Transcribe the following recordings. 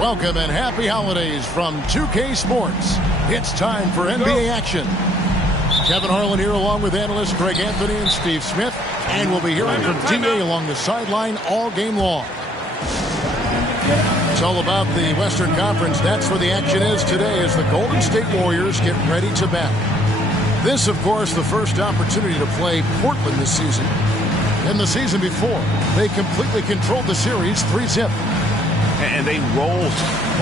Welcome and happy holidays from 2K Sports. It's time for NBA action. Kevin Harlan here along with analysts Greg Anthony and Steve Smith. And we'll be hearing from DA along the sideline all game long. It's all about the Western Conference. That's where the action is today as the Golden State Warriors get ready to battle. This, of course, the first opportunity to play Portland this season. In the season before, they completely controlled the series 3-0. And they rolled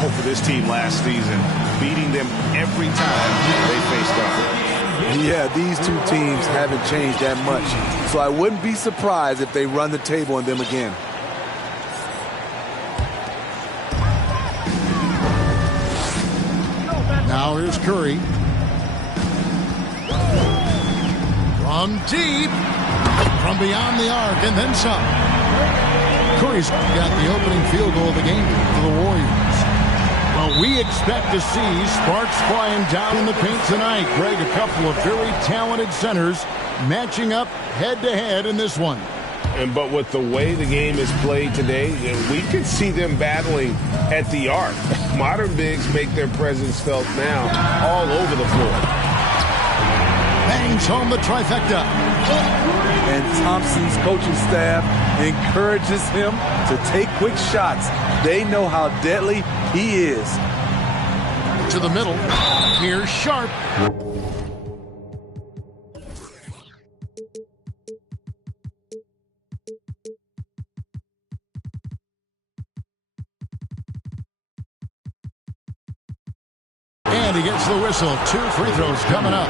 over this team last season, beating them every time they faced off. Yeah, these two teams haven't changed that much. So I wouldn't be surprised if they run the table on them again. Now here's Curry. From deep, from beyond the arc, and then some. Curry's got the opening field goal of the game for the Warriors. Well, we expect to see sparks flying down in the paint tonight. Greg, a couple of very talented centers matching up head-to-head in this one. But with the way the game is played today, we could see them battling at the arc. Modern bigs make their presence felt now all over the floor. Bangs home the trifecta. And Thompson's coaching staff encourages him to take quick shots. They know how deadly he is. To the middle. Here's Sharp. And he gets the whistle. 2 free throws coming up.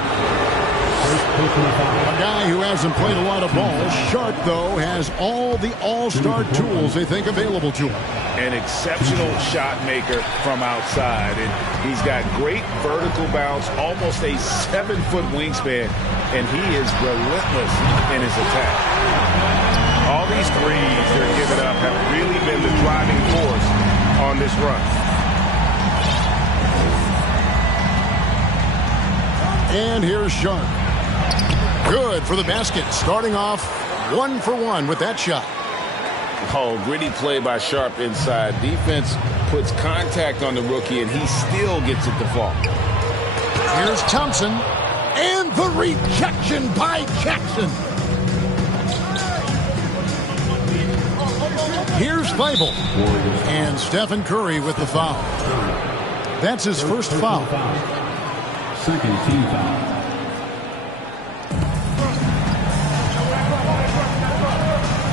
A guy who hasn't played a lot of ball. Sharp, though, has all the all-star tools they think available to him. An exceptional shot maker from outside. And he's got great vertical bounce, almost a 7-foot wingspan, and he is relentless in his attack. All these threes they're giving up have really been the driving force on this run. And here's Sharp. Good for the basket. Starting off 1 for 1 with that shot. Oh, gritty play by Sharp inside. Defense puts contact on the rookie, and he still gets it to fall. Here's Thompson. And the rejection by Jackson. Here's Feibel. And Stephen Curry with the foul. That's his first foul. Second team foul.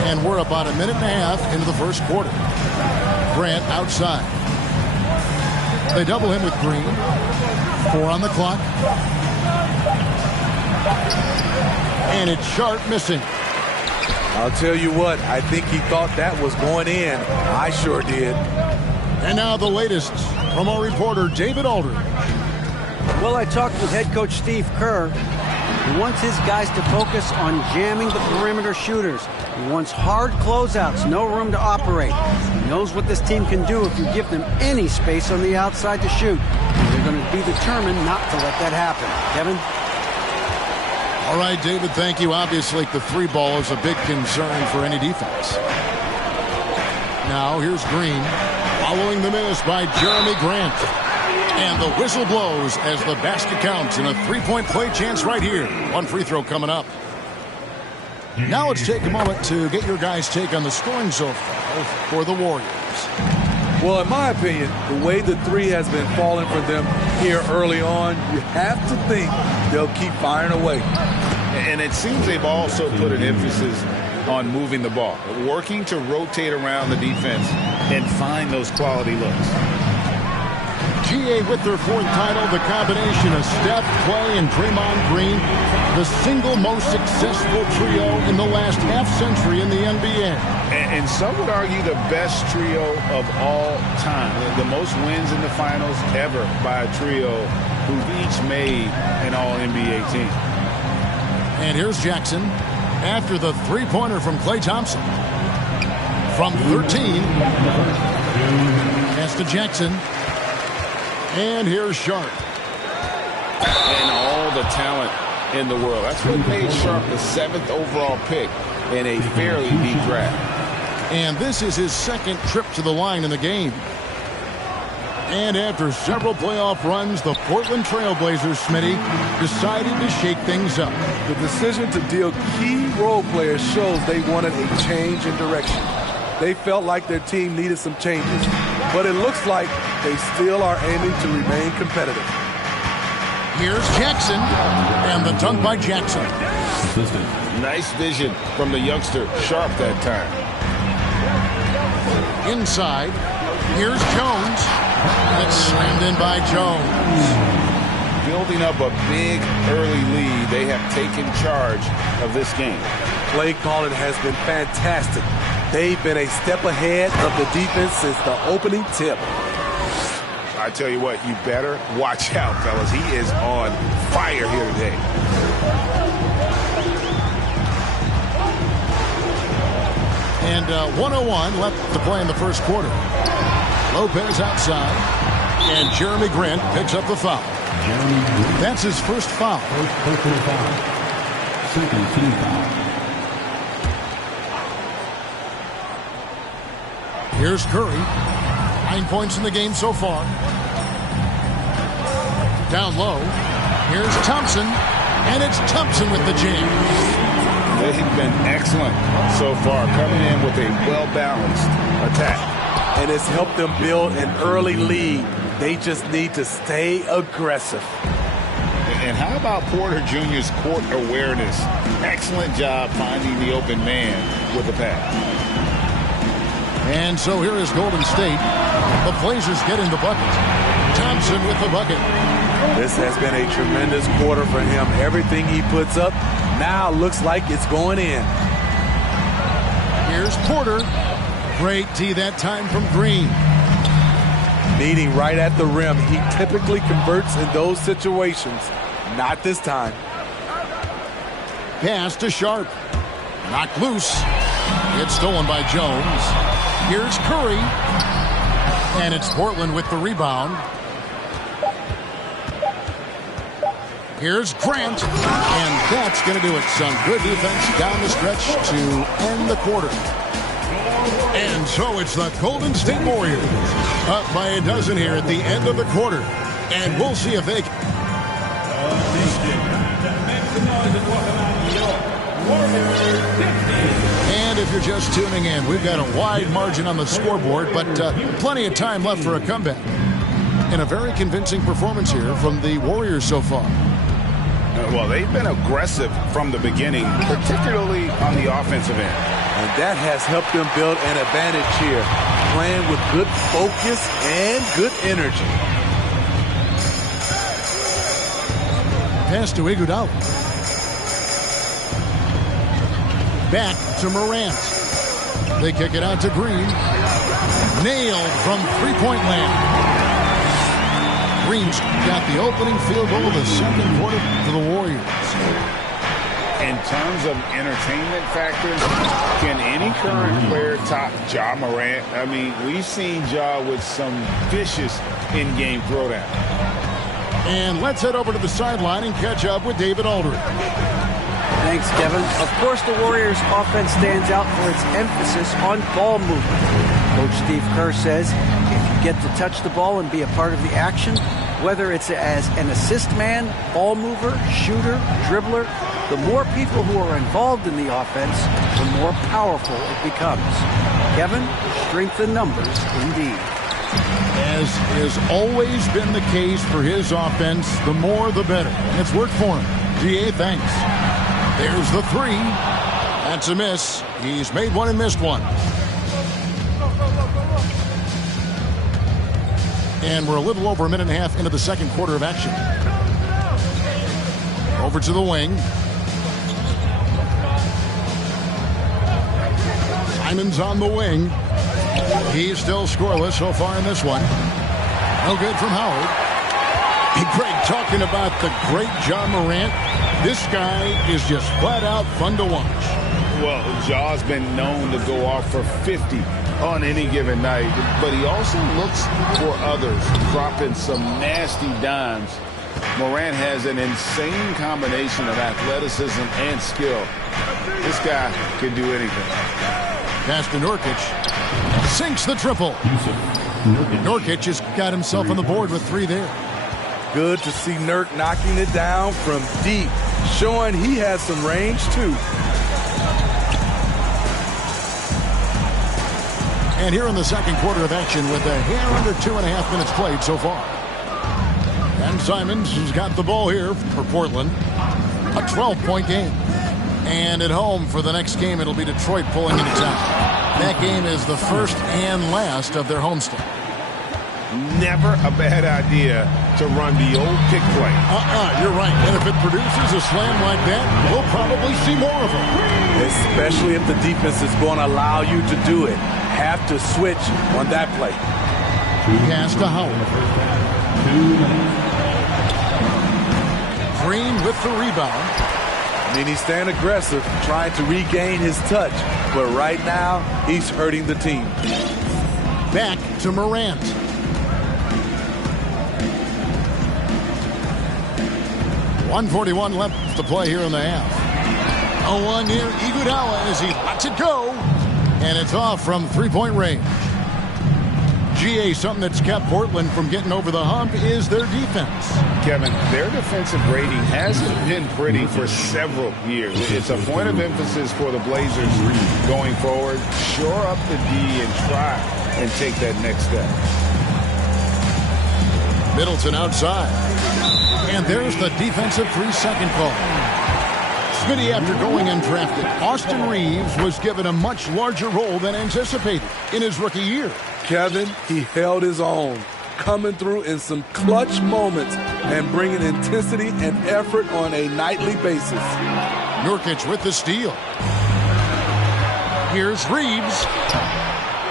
And we're about a minute and a half into the first quarter. Grant outside. They double him with Green. 4 on the clock. And it's Sharp missing. I'll tell you what, I think he thought that was going in. I sure did. And now the latest from our reporter, David Aldridge. Well, I talked with head coach Steve Kerr. He wants his guys to focus on jamming the perimeter shooters. He wants hard closeouts, no room to operate. He knows what this team can do if you give them any space on the outside to shoot. And they're going to be determined not to let that happen. Kevin? All right, David, thank you. Obviously, the 3-ball is a big concern for any defense. Now, here's Green. Following the miss by Jeremy Grant. And the whistle blows as the basket counts in a 3-point play chance right here. 1 free throw coming up. Now let's take a moment to get your guys' take on the scoring so far for the Warriors. Well, in my opinion, the way the 3 has been falling for them here early on, you have to think they'll keep firing away. And it seems they've also put an emphasis on moving the ball, working to rotate around the defense and find those quality looks. GA with their 4th title, the combination of Steph, Clay, and Draymond Green, the single most successful trio in the last half-century in the NBA. And some would argue the best trio of all time. The most wins in the finals ever by a trio who've each made an All-NBA team. And here's Jackson after the three-pointer from Klay Thompson. From 13, pass to Jackson. And here's Sharp. And all the talent in the world. That's what made Sharp the 7th overall pick in a fairly deep draft. And this is his 2nd trip to the line in the game. And after several playoff runs, the Portland Trailblazers, Smitty, decided to shake things up. The decision to deal key role players shows they wanted a change in direction. They felt like their team needed some changes, but it looks like they still are aiming to remain competitive. Here's Jackson, and the dunk by Jackson. Nice vision from the youngster, Sharp, that time. Inside, here's Jones, and it's slammed in by Jones. Building up a big early lead, they have taken charge of this game. Play calling has been fantastic. They've been a step ahead of the defense since the opening tip. I tell you what, you better watch out, fellas. He is on fire here today. And 1:01 left to play in the first quarter. Lopez outside, and Jeremy Grant picks up the foul. That's his first foul. Second team foul. Here's Curry. 9 points in the game so far. Down low. Here's Thompson. And it's Thompson with the jam. They've been excellent so far, coming in with a well-balanced attack. And it's helped them build an early lead. They just need to stay aggressive. And how about Porter Jr.'s court awareness? Excellent job finding the open man with the pass. And so here is Golden State. The Blazers getting the bucket. Thompson with the bucket. This has been a tremendous quarter for him. Everything he puts up now looks like it's going in. Here's Porter. Great D that time from Green. Meeting right at the rim. He typically converts in those situations. Not this time. Pass to Sharp. Knocked loose. It's stolen by Jones. Here's Curry. And it's Portland with the rebound. Here's Grant. And that's going to do it. Some good defense down the stretch to end the quarter. And so it's the Golden State Warriors up by a dozen here at the end of the quarter. And we'll see if they can. And if you're just tuning in, we've got a wide margin on the scoreboard, but plenty of time left for a comeback. And a very convincing performance here from the Warriors so far. Well, they've been aggressive from the beginning, particularly on the offensive end. And that has helped them build an advantage here, playing with good focus and good energy. Pass to Iguodala. Back to Morant. They kick it out to Green. Nailed from three-point land. Green's got the opening field goal of the second quarter for the Warriors. In terms of entertainment factors, can any current player top Ja Morant? I mean, we've seen Ja with some vicious in-game throwdown. And let's head over to the sideline and catch up with David Aldridge. Thanks, Kevin. Of course, the Warriors' offense stands out for its emphasis on ball movement. Coach Steve Kerr says if you get to touch the ball and be a part of the action, whether it's as an assist man, ball mover, shooter, dribbler, the more people who are involved in the offense, the more powerful it becomes. Kevin, strength in numbers indeed. As has always been the case for his offense, the more the better. And it's worked for him. GA, thanks. There's the three. That's a miss. He's made one and missed one. And we're a little over a minute and a half into the second quarter of action. Over to the wing. Simons on the wing. He's still scoreless so far in this one. No good from Howard. Hey, Greg, talking about the great Ja Morant, this guy is just flat out fun to watch. Well, Ja's been known to go off for 50 on any given night, but he also looks for others, dropping some nasty dimes. Morant has an insane combination of athleticism and skill. This guy can do anything. Pass to Nurkic. Sinks the triple. Nurkic has got himself on the board with three there. Good to see Nurk knocking it down from deep, showing he has some range too. And here in the second quarter of action with a hair under 2.5 minutes played so far. And Simons has got the ball here for Portland. A 12-point game. And at home for the next game, it'll be Detroit pulling into town. That game is the first and last of their homestand. Never a bad idea to run the old pick play. You're right. And if it produces a slam like that, we'll probably see more of them. Especially if the defense is going to allow you to do it. Have to switch on that play. Pass to Howard. Green with the rebound. I mean, he's staying aggressive, trying to regain his touch. But right now, he's hurting the team. Back to Morant. .141 left to play here in the half. A one near Iguodala as he lets it go. And it's off from three-point range. GA, something that's kept Portland from getting over the hump is their defense. Kevin, their defensive rating hasn't been pretty for several years. It's a point of emphasis for the Blazers going forward. Shore up the D and try and take that next step. Middleton outside. And there's the defensive 3-second call. Smitty, after going undrafted, Austin Reeves was given a much larger role than anticipated in his rookie year. Kevin, he held his own, coming through in some clutch moments and bringing intensity and effort on a nightly basis. Nurkic with the steal. Here's Reeves.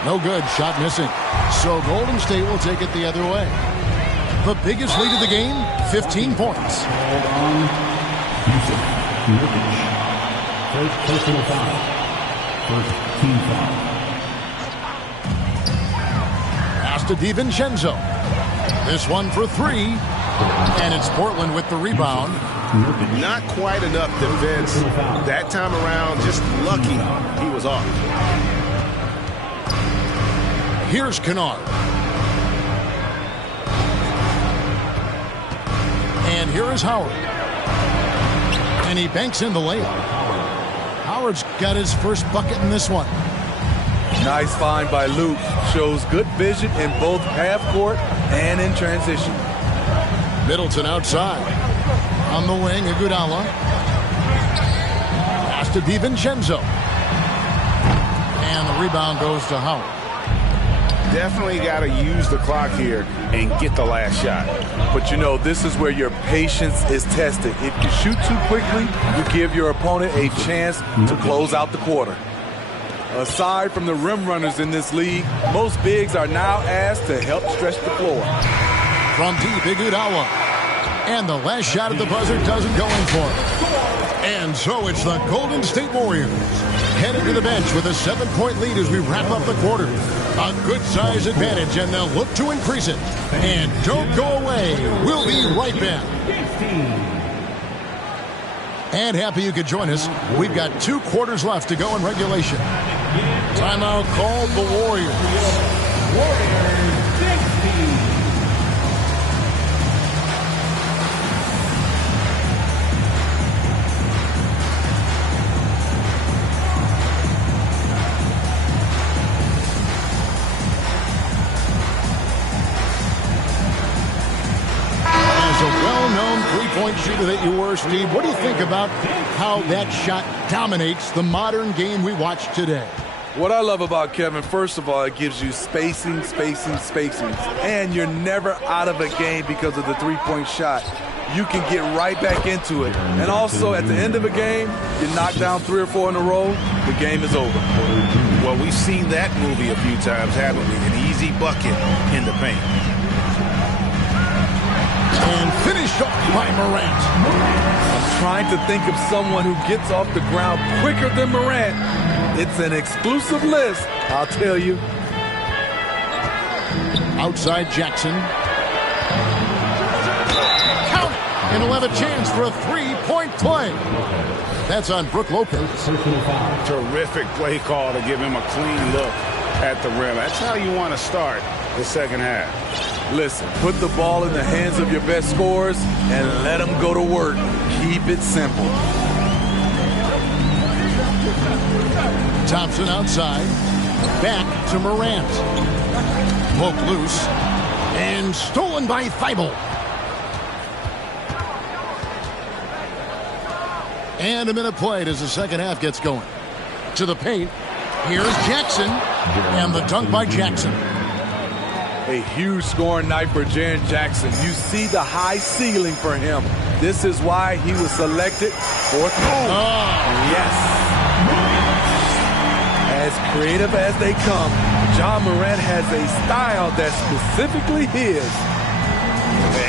No good, shot missing. So Golden State will take it the other way. The biggest lead of the game, 15 points. Hold on. Nurkic. First personal foul. First team foul. Pass to DiVincenzo. This one for three. And it's Portland with the rebound. Not quite enough defense. That time around, just lucky he was off. Here's Kennard. And here is Howard. And he banks in the layup. Howard's got his first bucket in this one. Nice find by Luke. Shows good vision in both half court and in transition. Middleton outside. On the wing, Iguodala. Pass to DiVincenzo. And the rebound goes to Howard. Definitely got to use the clock here and get the last shot. But you know, this is where your patience is tested. If you shoot too quickly, you give your opponent a chance to close out the quarter. Aside from the rim runners in this league, most bigs are now asked to help stretch the floor. From deep, Iguodala. And the last shot at the buzzer doesn't go in for it. And so it's the Golden State Warriors headed to the bench with a 7-point lead as we wrap up the quarter. A good-sized advantage, and they'll look to increase it. And don't go away. We'll be right back. And happy you could join us. We've got 2 quarters left to go in regulation. Timeout called the Warriors. As a well-known three-point shooter that you were, first, Steve. What do you think about how that shot dominates the modern game we watch today? What I love about Kevin, first of all, it gives you spacing. And you're never out of a game because of the three-point shot. You can get right back into it. And also, at the end of a game, you knock down 3 or 4 in a row, the game is over. Well, we've seen that movie a few times, haven't we? An easy bucket in the paint. And finished off by Morant. I'm trying to think of someone who gets off the ground quicker than Morant. It's an exclusive list, I'll tell you. Outside Jackson. Count it! And he'll have a chance for a three-point play. That's on Brook Lopez. Terrific play call to give him a clean look at the rim. That's how you want to start the second half. Listen, put the ball in the hands of your best scorers and let them go to work. Keep it simple. Thompson outside. Back to Morant. Poke loose. And stolen by Thibault. And a minute played as the second half gets going. To the paint. Here's Jackson. And the dunk by Jackson. A huge scoring night for Jaren Jackson. You see the high ceiling for him. This is why he was selected for Yes. As creative as they come, Ja Morant has a style that's specifically his.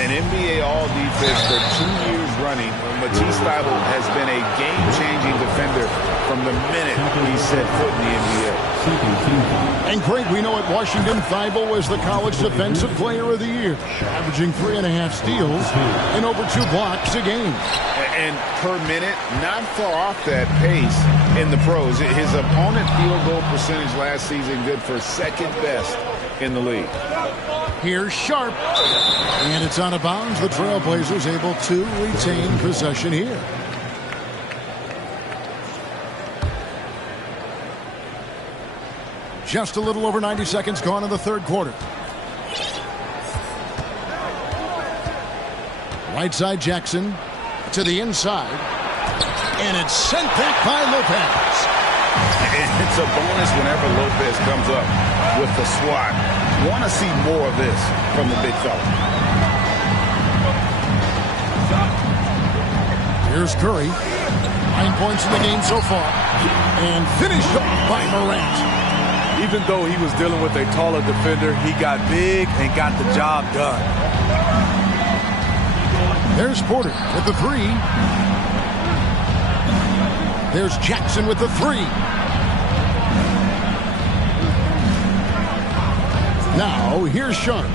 An NBA All-Defense for 2 years running, Matisse Thybulle has been a game-changing defender from the minute he set foot in the NBA. And Greg, we know at Washington, Thybulle was the College Defensive Player of the Year, averaging 3.5 steals and over 2 blocks a game. And per minute, not far off that pace in the pros. His opponent field goal percentage last season good for second best in the league. Here's Sharp. And it's out of bounds. The Trailblazers able to retain possession here. Just a little over 90 seconds gone in the third quarter. Right side Jackson to the inside. And it's sent back by Lopez. It's a bonus whenever Lopez comes up with the swat. Want to see more of this from the big fella. Here's Curry. 9 points in the game so far. And finished off by Morant. Even though he was dealing with a taller defender, he got big and got the job done. There's Porter with the 3. There's Jackson with the 3. Now, here's Sharp.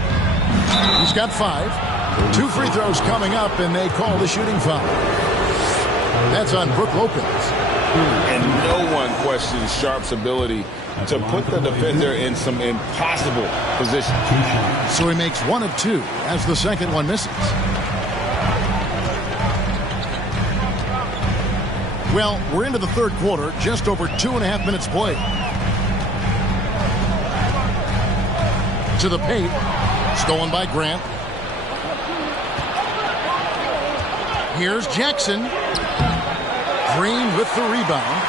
He's got 5. 2 free throws coming up, and they call the shooting foul. That's on Brook Lopez. And no one questions Sharp's ability to put the defender in some impossible positions. So he makes 1 of 2 as the second one misses. Well, we're into the third quarter, just over 2.5 minutes played. To the paint, stolen by Grant. Here's Jackson. Green with the rebound.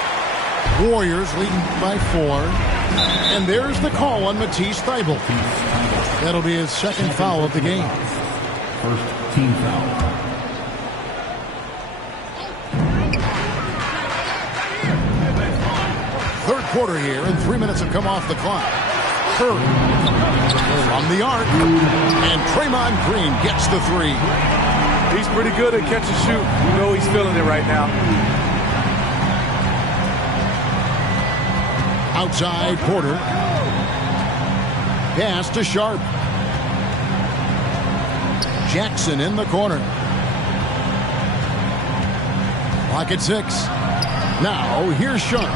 Warriors leading by 4. And there's the call on Matisse Thybulle. That'll be his second foul of the game. First team foul. Third quarter here, and 3 minutes have come off the clock. Curry from the arc, and Draymond Green gets the 3. He's pretty good at catch and shoot. You know he's feeling it right now. Outside Porter. Pass to Sharp. Jackson in the corner. Clock at 6. Now here's Sharp.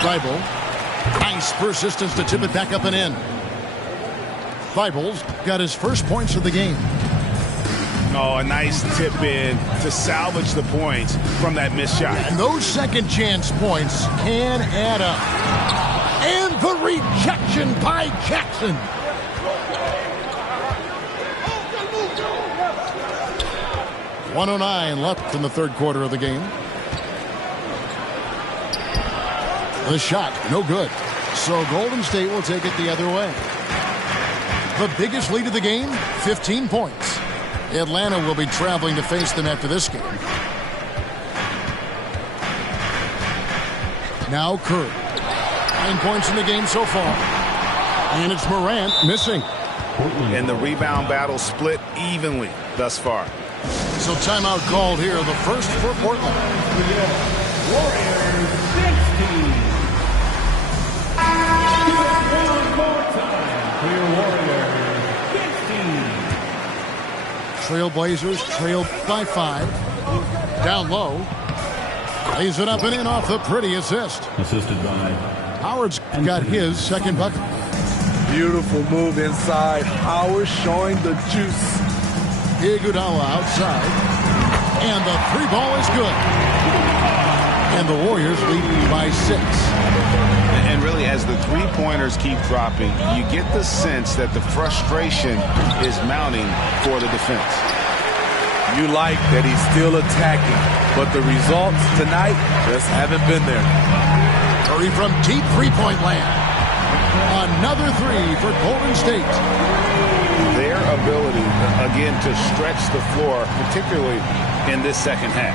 Thybulle. Nice persistence to tip it back up and in. Thybulle's got his first points of the game. Oh, a nice tip in to salvage the points from that missed shot. And those second chance points can add up. And the rejection by Jackson. 1:09 left in the third quarter of the game. The shot, no good. So Golden State will take it the other way. The biggest lead of the game, 15 points. Atlanta will be traveling to face them after this game. Now Curry. 9 points in the game so far. And it's Morant missing. And the rebound battle split evenly thus far. So timeout called here, the first for Portland. Warriors 16. One more time. Clear Warriors 16. Trailblazers trail by 5. Down low. Lays it up and in off the pretty assist. Assisted by Howard's got his second bucket. Beautiful move inside. Howard showing the juice. Iguodala outside. And the three ball is good. And the Warriors lead by 6. And really, as the three-pointers keep dropping, you get the sense that the frustration is mounting for the defense. You like that he's still attacking, but the results tonight just haven't been there. Curry from deep three-point land. Another three for Golden State. Their ability, again, to stretch the floor, particularly in this second half.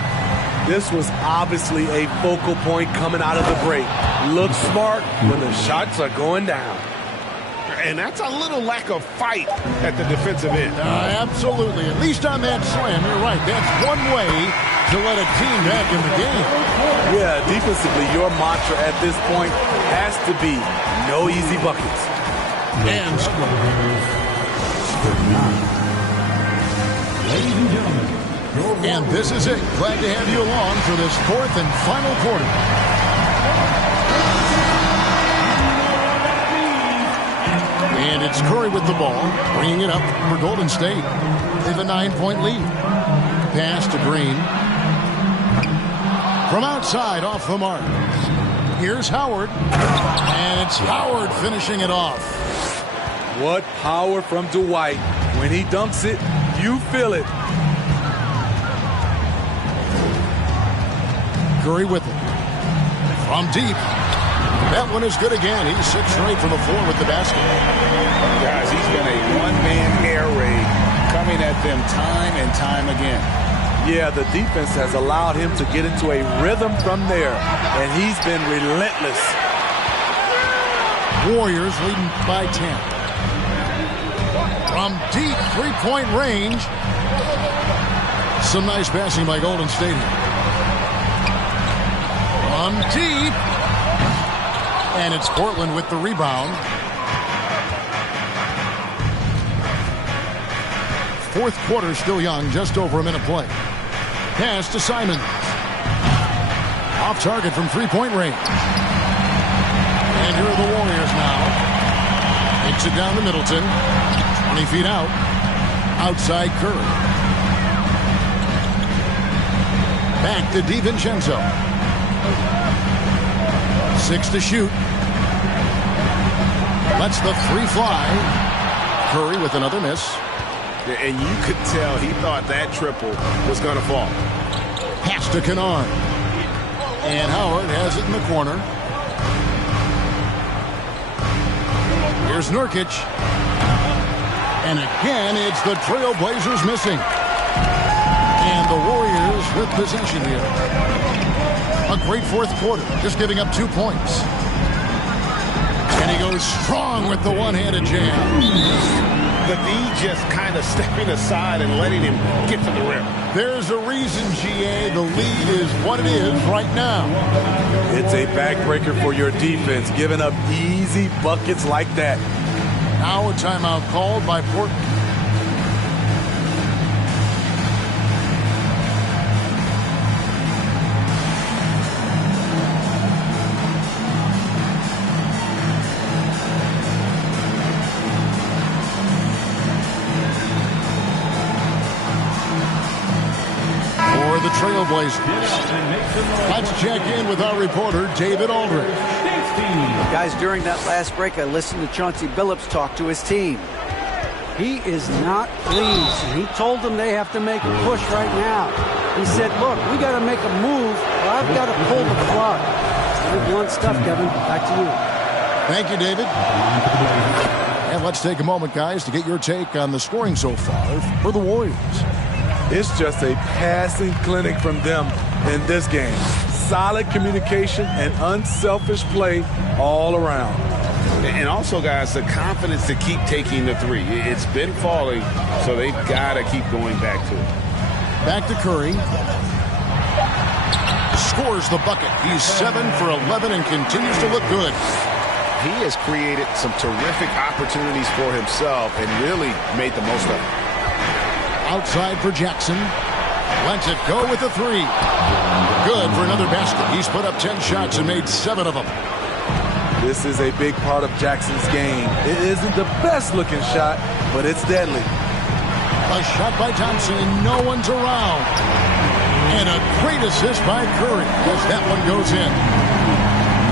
This was obviously a focal point coming out of the break. Look smart when the shots are going down. And that's a little lack of fight at the defensive end. Absolutely. At least on that slam, you're right. That's one way to let a team back in the game. Yeah, defensively, your mantra at this point has to be no easy buckets. And Ladies and gentlemen, And this is it. Glad to have you along for this fourth and final quarter. And it's Curry with the ball, bringing it up for Golden State. They have a 9-point lead. Pass to Green. From outside, off the mark. Here's Howard. And it's Howard finishing it off. What power from Dwight. When he dunks it, you feel it. Curry with it. From deep. That one is good again. He's 6 straight from the floor with the basket. Guys, he's been a one-man air raid coming at them time and time again. Yeah, the defense has allowed him to get into a rhythm from there, and he's been relentless. Warriors leading by 10. From deep three-point range. Some nice passing by Golden State. From deep. And it's Portland with the rebound. Fourth quarter still young, just over a minute play. Pass to Simons. Off target from three-point range. And here are the Warriors now. Takes it down to Middleton. 20 feet out. Outside Curry. Back to DiVincenzo. 6 to shoot. Lets the three fly. Curry with another miss. And you could tell he thought that triple was going to fall. Pass to Kennard. And Howard has it in the corner. Here's Nurkic. And again, it's the Trailblazers missing. And the Warriors with possession here. A great fourth quarter, just giving up 2 points. And he goes strong with the one-handed jam. The D just kind of stepping aside and letting him get to the rim. There's a reason, GA, the lead is what it is right now. It's a backbreaker for your defense, giving up easy buckets like that. Now a timeout called by Portland. For the Trailblazers. Let's check in with our reporter, David Aldridge. Guys, during that last break, I listened to Chauncey Billups talk to his team. He is not pleased, and he told them they have to make a push right now. He said, look, we got to make a move, or I've got to pull the plug. Very blunt stuff, Kevin. Back to you. Thank you, David. And let's take a moment, guys, to get your take on the scoring so far for the Warriors. It's just a passing clinic from them in this game. Solid communication and unselfish play all around. And also, guys, the confidence to keep taking the three. It's been falling, so they've got to keep going back to it. Back to Curry. Scores the bucket. He's 7 for 11 and continues to look good. He has created some terrific opportunities for himself and really made the most of it. Outside for Jackson. Lets it go with the three. Good for another basket. He's put up 10 shots and made 7 of them. This is a big part of Jackson's game. It isn't the best looking shot, but it's deadly. A shot by Thompson and no one's around. And a great assist by Curry as that one goes in.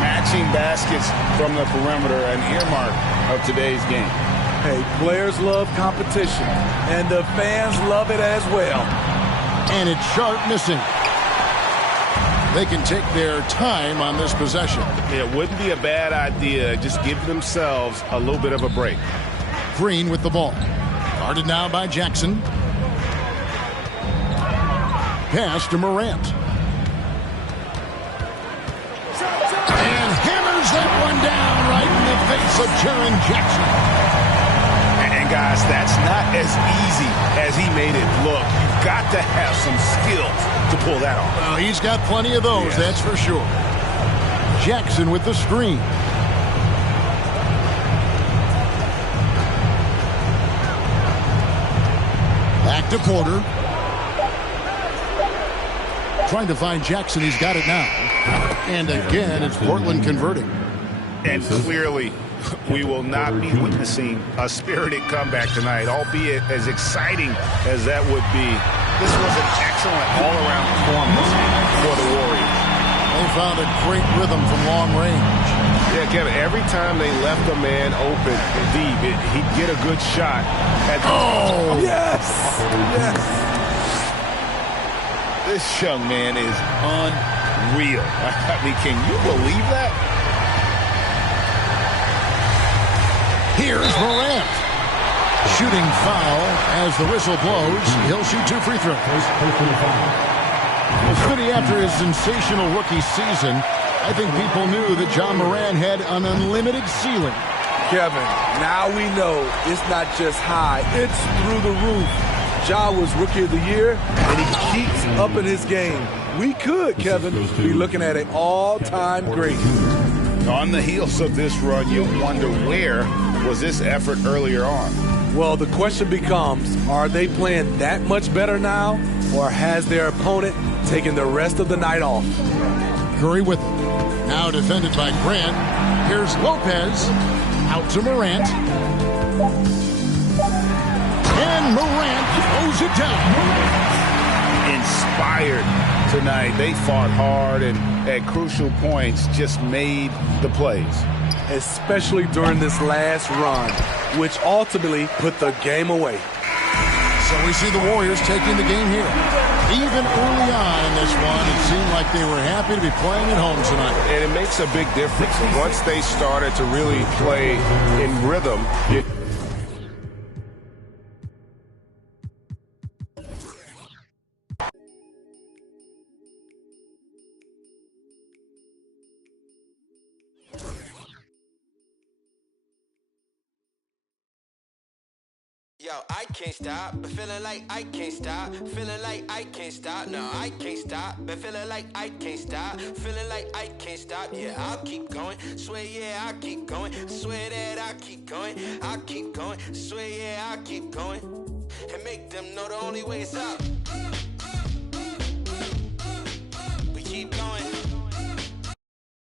Matching baskets from the perimeter, an earmark of today's game. Hey, players love competition, and the fans love it as well. And it's Sharp missing. They can take their time on this possession. It wouldn't be a bad idea. Just give themselves a little bit of a break. Green with the ball. Guarded now by Jackson. Pass to Morant. And hammers that one down right in the face of Jaren Jackson. And guys, that's not as easy as he made it look. You've got to have some skills to pull that off. Well, he's got plenty of those, yes. That's for sure. Jackson with the screen. Back to Porter. Trying to find Jackson. He's got it now. And again, it's Portland converting. And clearly, we will not be witnessing a spirited comeback tonight, albeit as exciting as that would be. This was an excellent all-around performance for the Warriors. They found a great rhythm from long range. Yeah, Kevin, every time they left a man open deep, he'd get a good shot. Oh! Yes! Yes! This young man is unreal. I mean, can you believe that? Here's Morant. Shooting foul as the whistle blows. He'll shoot 2 free throws. Well, Smitty, after his sensational rookie season, I think people knew that John Morant had an unlimited ceiling. Kevin, now we know it's not just high, it's through the roof. Ja was Rookie of the Year, and he keeps up in his game. We could, Kevin, be looking at an all-time great. On the heels of this run, you wonder where was this effort earlier on? Well, the question becomes, are they playing that much better now, or has their opponent taken the rest of the night off? Curry with it. Now defended by Grant. Here's Lopez. Out to Morant. And Morant throws it down. Inspired tonight. They fought hard and at crucial points just made the plays. Especially during this last run, which ultimately put the game away. So we see the Warriors taking the game here. Even early on in this one, it seemed like they were happy to be playing at home tonight. And it makes a big difference. Once they started to really play in rhythm, Yo, I can't stop, but feeling like I can't stop. Feeling like I can't stop, no, I can't stop. But feeling like I can't stop. Feeling like I can't stop, yeah, I'll keep going. Swear, yeah, I'll keep going. Swear that I'll keep going. I'll keep going. Swear, yeah, I'll keep going. And make them know the only way is up. We keep going.